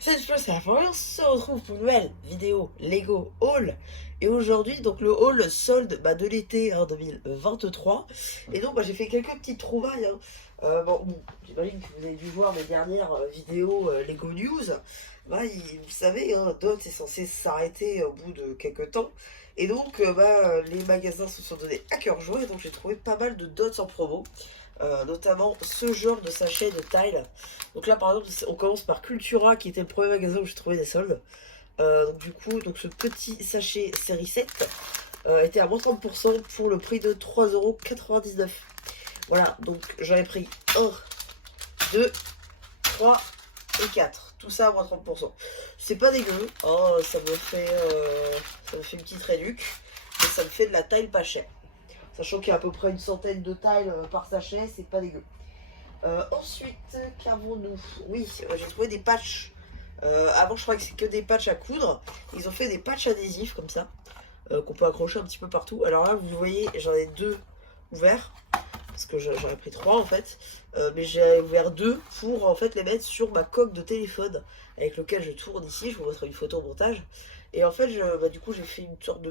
Cette fois, c'est la première, on se retrouve pour une nouvelle vidéo Lego Haul. Et aujourd'hui, donc le haul solde de l'été 2023. Et donc, j'ai fait quelques petites trouvailles. Bon, j'imagine que vous avez dû voir mes dernières vidéos Lego News. Vous savez, Dot est censé s'arrêter au bout de quelques temps. Et donc, les magasins se sont donnés à cœur joie. Et donc, j'ai trouvé pas mal de Dots en promo. Notamment ce genre de sachet de tile. Donc là par exemple on commence par Cultura qui était le premier magasin où j'ai trouvé des soldes. Donc du coup ce petit sachet série 7 était à moins 30% pour le prix de 3,99 €. Voilà, donc j'en ai pris 1, 2, 3 et 4. Tout ça à moins 30%. C'est pas dégueu, hein, ça me fait une petite réduc. Et ça me fait de la taille pas chère. Sachant qu'il y a à peu près une centaine de tiles par sachet, c'est pas dégueu. Ensuite, qu'avons-nous? Oui, j'ai trouvé des patchs. Avant, je croyais que c'est que des patchs à coudre. Ils ont fait des patchs adhésifs comme ça, qu'on peut accrocher un petit peu partout. Alors là, vous voyez, j'en ai deux ouverts, parce que j'aurais pris trois en fait. Mais j'ai ouvert deux pour en fait les mettre sur ma coque de téléphone avec lequel je tourne ici. Je vous montrerai une photo au montage. Et en fait, du coup, j'ai fait une sorte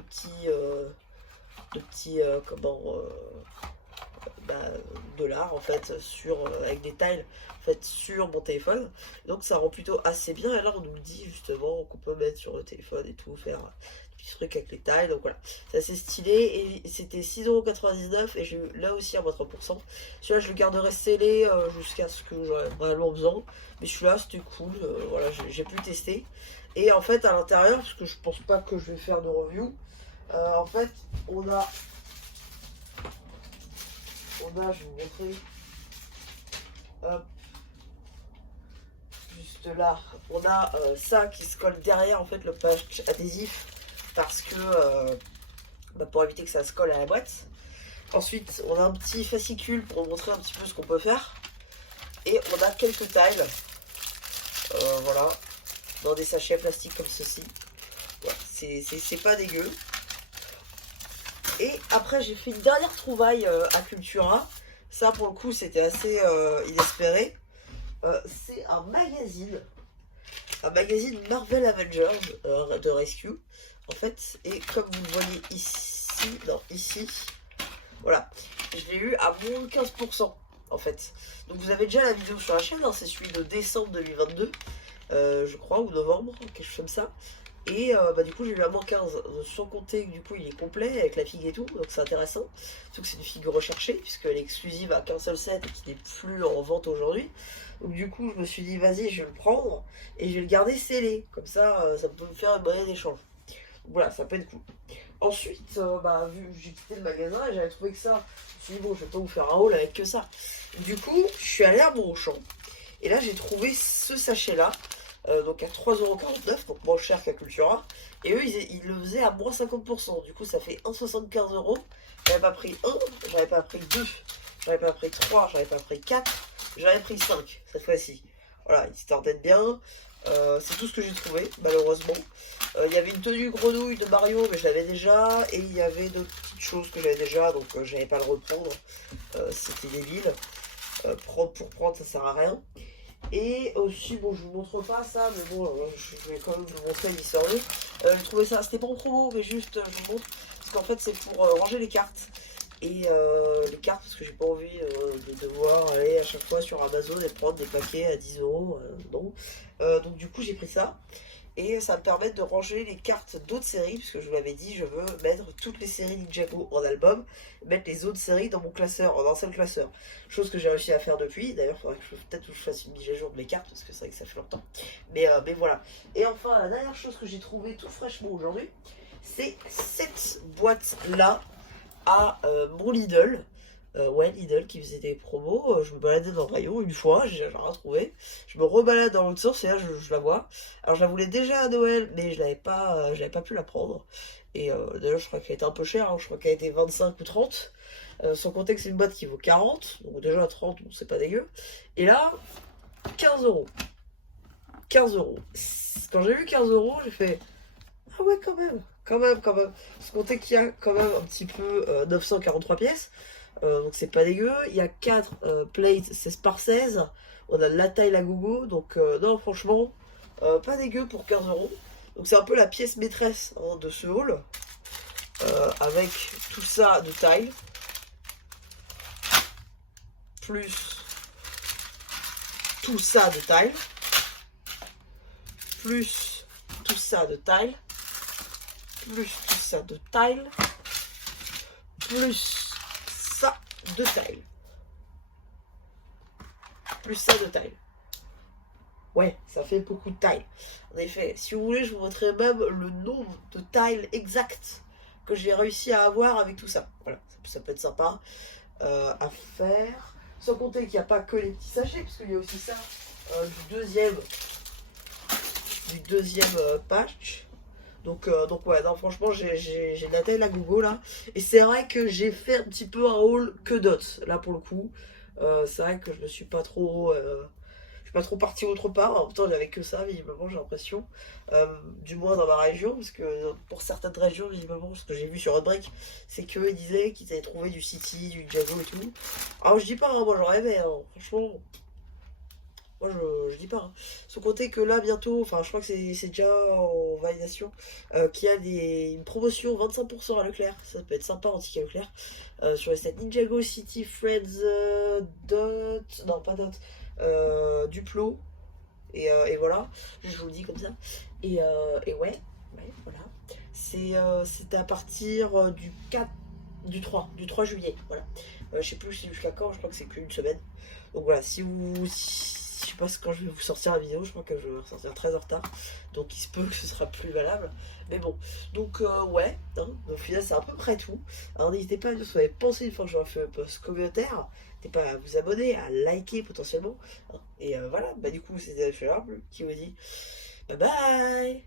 bah, de l'art en fait avec des tiles en fait sur mon téléphone, donc ça rend plutôt assez bien. Et là on nous le dit justement qu'on peut mettre sur le téléphone et tout, faire des petits trucs avec les tiles, donc voilà, c'est assez stylé. Et c'était 6,99 € et j'ai eu là aussi à moins 30%. Celui-là je le garderai scellé jusqu'à ce que j'aurai vraiment besoin, mais celui-là c'était cool, voilà, j'ai pu tester. Et en fait à l'intérieur, parce que je pense pas que je vais faire de review, en fait je vais vous montrer. Hop, juste là, on a ça qui se colle derrière en fait le patch adhésif parce que pour éviter que ça se colle à la boîte. Ensuite, on a un petit fascicule pour montrer un petit peu ce qu'on peut faire. Et on a quelques tiles, voilà, dans des sachets plastiques comme ceci. Voilà, c'est pas dégueu. Et après, j'ai fait une dernière trouvaille à Cultura. Ça, pour le coup, c'était assez inespéré. C'est un magazine Marvel Avengers de Rescue, en fait. Et comme vous le voyez ici, ici, voilà, je l'ai eu à moins 15%, en fait. Donc vous avez déjà la vidéo sur la chaîne, hein, c'est celui de décembre 2022, je crois, ou novembre, quelque chose comme ça. Et du coup j'ai eu à moins 15, sans compter que du coup il est complet avec la figue et tout, donc c'est intéressant. Surtout que c'est une figue recherchée puisqu'elle est exclusive à qu'un seul set et qui n'est plus en vente aujourd'hui. Donc du coup je me suis dit vas-y, je vais le prendre et je vais le garder scellé, comme ça peut me faire une monnaie d'échange. Voilà, ça peut être cool. Ensuite, vu que j'ai quitté le magasin et j'avais trouvé que ça, je me suis dit bon, je vais pas vous faire un haul avec que ça. Du coup je suis allé à Bon Auchan et là j'ai trouvé ce sachet là. Donc à 3,49 €, donc moins cher qu'à Cultura. Et eux, ils le faisaient à moins 50%. Du coup, ça fait 1,75 €. J'avais pas pris 1, j'avais pas pris 2, j'avais pas pris 3, j'avais pas pris 4, j'avais pris 5 cette fois-ci. Voilà, ils étaient en tête bien. C'est tout ce que j'ai trouvé, malheureusement. Il y avait une tenue grenouille de Mario, mais je l'avais déjà. Et il y avait d'autres petites choses que j'avais déjà, donc j'avais pas le reprendre. C'était débile. Prendre pour prendre, ça sert à rien. Et aussi, bon, je vous montre pas ça, mais bon, je vais quand même vous montrer l'histoire. J'ai trouvé ça, c'était pas en promo, mais juste, je vous montre, parce qu'en fait, c'est pour ranger les cartes. Et les cartes, parce que j'ai pas envie de devoir aller à chaque fois sur Amazon et prendre des paquets à 10 €, non. Donc du coup, j'ai pris ça. Et ça me permet de ranger les cartes d'autres séries, puisque je vous l'avais dit, je veux mettre toutes les séries Ninjago en album, mettre les autres séries dans mon classeur, en un seul classeur. Chose que j'ai réussi à faire depuis. D'ailleurs, il faudrait que peut-être que je fasse une mise à jour de mes cartes, parce que c'est vrai que ça fait longtemps. Mais voilà. Et enfin, la dernière chose que j'ai trouvée tout fraîchement aujourd'hui, c'est cette boîte-là à mon Lidl. Ouais, Lidl qui faisait des promos. Je me baladais dans le rayon une fois, j'ai rien trouvé. Je me rebalade dans l'autre sens et là je la vois. Alors je la voulais déjà à Noël, mais j'avais pas pu la prendre. Et d'ailleurs je crois qu'elle était un peu chère, hein. Je crois qu'elle était 25 ou 30. Sans compter que c'est une boîte qui vaut 40. Donc déjà 30, bon, c'est pas dégueu. Et là, 15 €. 15 €. Quand j'ai vu 15 €, j'ai fait ah ouais, quand même, quand même, quand même. Sans compter qu'il y a quand même un petit peu 943 pièces. Donc c'est pas dégueu. Il y a 4 plates 16 par 16. On a de la taille à gogo. Donc non, franchement, Pas dégueu pour 15 euros. Donc c'est un peu la pièce maîtresse hein, de ce haul. Avec tout ça de tile. Plus tout ça de tile. Plus tout ça de tile. Plus tout ça de tile. Plus ça de tile. Plus ça de tile. Ouais, ça fait beaucoup de tiles. En effet, si vous voulez, je vous montrerai même le nombre de tiles exact que j'ai réussi à avoir avec tout ça. Voilà, ça peut être sympa à faire. Sans compter qu'il n'y a pas que les petits sachets, parce qu'il y a aussi ça du deuxième patch. Donc ouais, non, franchement, j'ai de la taille à gogo là. Et c'est vrai que j'ai fait un petit peu un haul que d'autres, là pour le coup. C'est vrai que je me suis pas trop. Je suis pas trop partie autre part. En même temps, j'avais que ça, visiblement, j'ai l'impression. Du moins dans ma région, parce que pour certaines régions, visiblement, ce que j'ai vu sur Outbreak, c'est qu'eux disaient qu'ils avaient trouvé du City, du Jago et tout. Alors je dis pas, hein, moi j'aurais aimé, hein, franchement. Moi je dis pas. Hein. Sans compter que là bientôt, enfin je crois que c'est déjà en validation, qu'il y a une promotion 25% à Leclerc. Ça peut être sympa en ticket Leclerc. Sur les stats Ninjago, City, Friends, Dot. Non pas Dot. Duplo. Et voilà. Je vous le dis comme ça. Et ouais, voilà. C'était à partir du 3 juillet. Voilà. Je sais plus jusqu'à quand, je crois que c'est qu'une semaine. Donc voilà, je sais pas quand je vais vous sortir la vidéo, je crois que je vais ressortir très en retard. Donc il se peut que ce sera plus valable. Mais bon, donc ouais, hein, au final c'est à peu près tout. Alors n'hésitez pas à me dire ce que vous avez pensé une fois que j'aurai fait un post communautaire. N'hésitez pas à vous abonner, à liker potentiellement. Hein. Et voilà, bah du coup c'était Bleu qui vous dit bye bye.